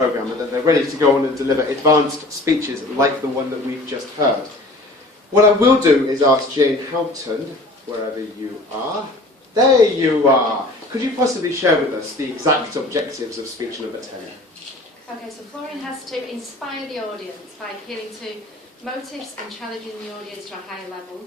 programme and that they're ready to go on and deliver advanced speeches like the one that we've just heard. What I will do is ask Jane Houghton, wherever you are. There you are. Could you possibly share with us the exact objectives of speech number 10? Okay, so Florian has to inspire the audience by appealing to motives and challenging the audience to a higher level.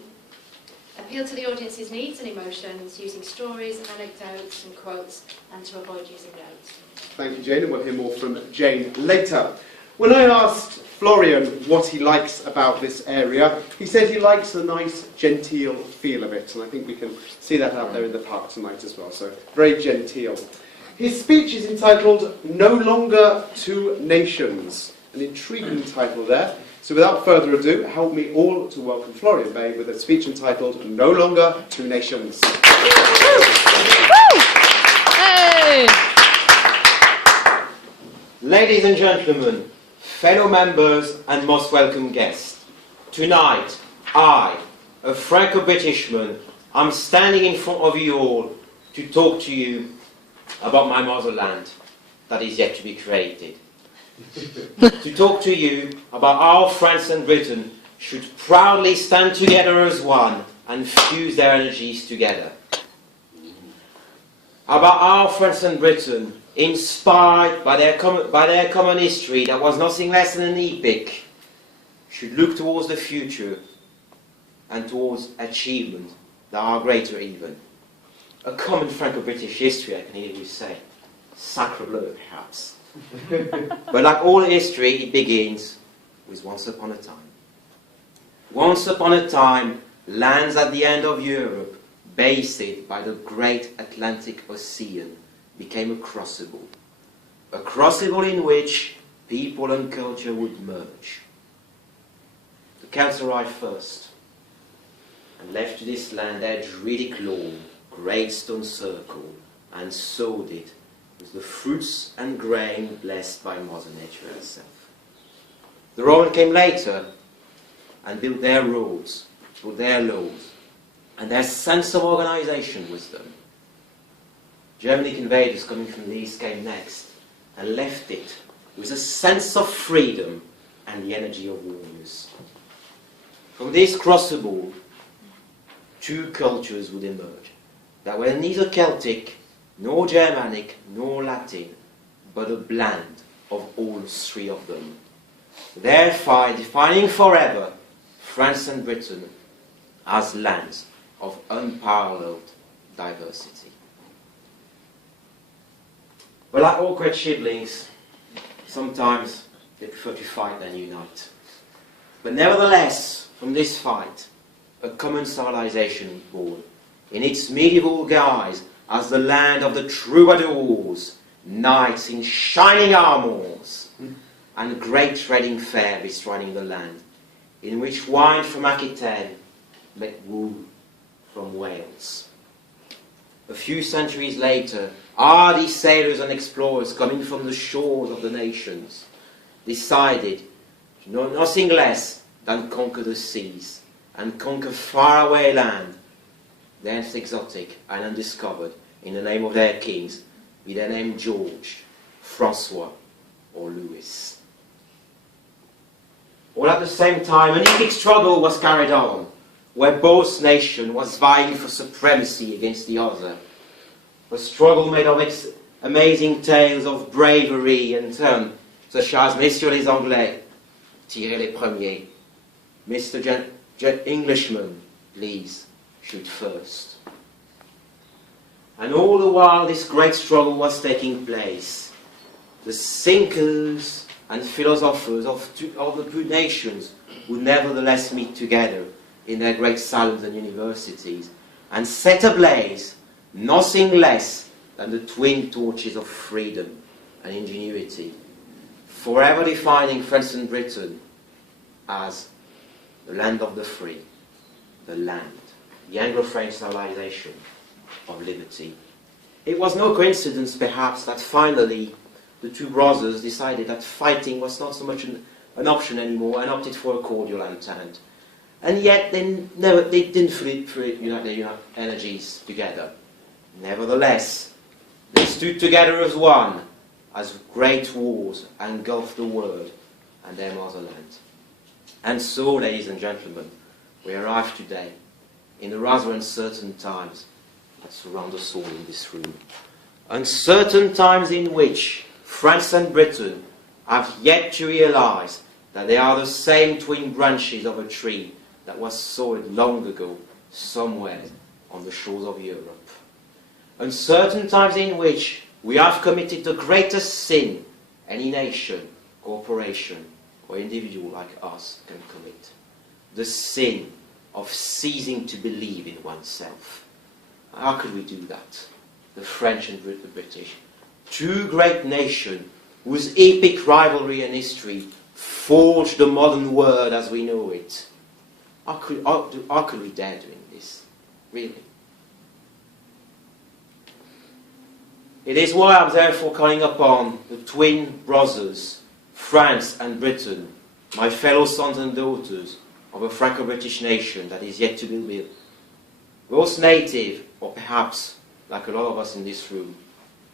Appeal to the audience's needs and emotions using stories, anecdotes and quotes, and to avoid using notes. Thank you, Jane, and we'll hear more from Jane later. When I asked Florian what he likes about this area, he said he likes the nice, genteel feel of it, and I think we can see that out there in the park tonight as well, so very genteel. His speech is entitled No Longer Two Nations, an intriguing title there. So without further ado, help me all to welcome Florian Bay with a speech entitled No Longer Two Nations. Hey. Ladies and gentlemen, fellow members and most welcome guests, tonight I, a Franco-Britishman, am standing in front of you all to talk to you about my motherland that is yet to be created. To talk to you about how France and Britain should proudly stand together as one and fuse their energies together. About how France and Britain, inspired by their common history that was nothing less than an epic, should look towards the future and towards achievement that are greater even. A common Franco-British history, I can hear you say. Sacre bleu, perhaps. But like all history, it begins with once upon a time. Once upon a time, lands at the end of Europe, based by the great Atlantic Ocean, became a crucible. A crucible in which people and culture would merge. The Celts arrived first, and left to this land their druidic lawn, great stone circle, and sowed it with the fruits and grain blessed by Mother Nature herself. The Romans came later and built their roads, built their laws, and their sense of organization with them. Germanic invaders coming from the east came next and left it with a sense of freedom and the energy of warriors. From this crucible, two cultures would emerge that were neither Celtic, nor Germanic, nor Latin, but a blend of all three of them, thereby defining forever France and Britain as lands of unparalleled diversity. But like all great siblings, sometimes they prefer to fight than unite. But nevertheless, from this fight, a common civilization was born, in its medieval guise as the land of the troubadours, knights in shining armours, and great trading fair bestrining the land, in which wine from Aquitaine met wool from Wales. A few centuries later, hardy sailors and explorers coming from the shores of the nations decided to know nothing less than conquer the seas and conquer faraway land, thence exotic and undiscovered, in the name of their kings, be their name George, Francois, or Louis. All at the same time, an epic struggle was carried on, where both nations was vying for supremacy against the other. A struggle made of amazing tales of bravery and such as Messieurs les Anglais, tirez les premiers, Mr. Englishman, please, shoot first. And all the while this great struggle was taking place, the thinkers and philosophers of the two nations would nevertheless meet together in their great salons and universities and set ablaze nothing less than the twin torches of freedom and ingenuity, forever defining France and Britain as the land of the free, the Anglo-French civilization of liberty. It was no coincidence, perhaps, that finally the two brothers decided that fighting was not so much an option anymore and opted for a cordial entente. And yet they didn't fully unite their energies together. Nevertheless, they stood together as one as great wars engulfed the world and their motherland. And so, ladies and gentlemen, we arrive today in the rather uncertain times that surround us all in this room. Uncertain times in which France and Britain have yet to realize that they are the same twin branches of a tree that was sowed long ago somewhere on the shores of Europe. Uncertain times in which we have committed the greatest sin any nation, corporation, or individual like us can commit. The sin of ceasing to believe in oneself. How could we do that? The French and the British, two great nations whose epic rivalry and history forged the modern world as we know it. How could we dare doing this? Really? It is why I'm therefore calling upon the twin brothers, France and Britain, my fellow sons and daughters of a Franco-British nation that is yet to be built. Both native, or perhaps, like a lot of us in this room,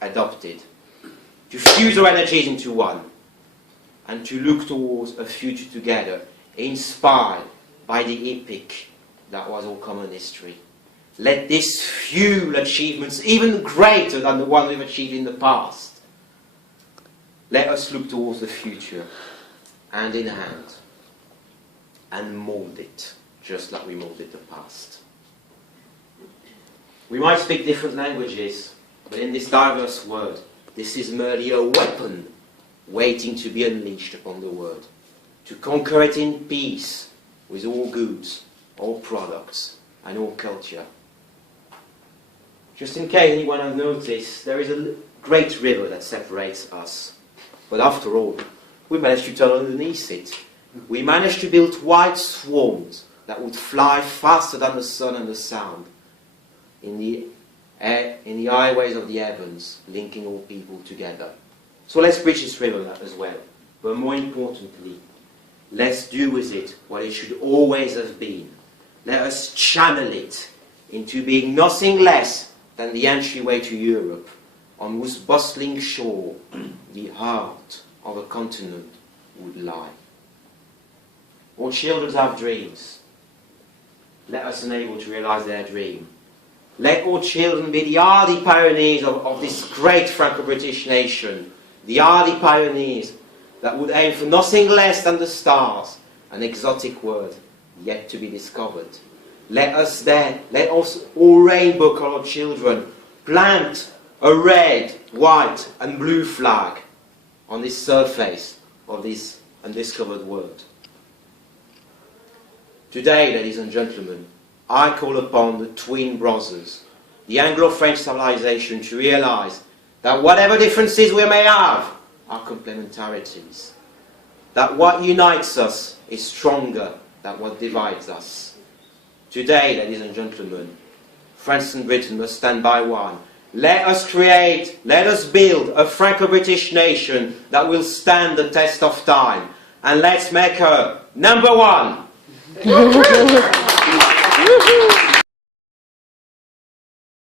adopted, to fuse our energies into one, and to look towards a future together, inspired by the epic that was our common history. Let this fuel achievements even greater than the ones we've achieved in the past. Let us look towards the future, hand in hand, and mould it, just like we moulded the past. We might speak different languages, but in this diverse world, this is merely a weapon waiting to be unleashed upon the world, to conquer it in peace with all goods, all products, and all culture. Just in case anyone has noticed, there is a great river that separates us. But after all, we managed to turn underneath it. We managed to build white swarms that would fly faster than the sun and the sound in the highways of the heavens, linking all people together. So let's bridge this river as well. But more importantly, let's do with it what it should always have been. Let us channel it into being nothing less than the entryway to Europe, on whose bustling shore the heart of a continent would lie. All children have dreams. Let us enable to realize their dream. Let all children be the hardy pioneers of this great Franco-British nation, the hardy pioneers that would aim for nothing less than the stars, an exotic word yet to be discovered. Let us, all rainbow-coloured children, plant a red, white and blue flag on this surface of this undiscovered world. Today, ladies and gentlemen, I call upon the twin brothers, the Anglo-French civilization, to realize that whatever differences we may have are complementarities. That what unites us is stronger than what divides us. Today, ladies and gentlemen, France and Britain must stand by one. Let us build a Franco-British nation that will stand the test of time. And let's make her number one.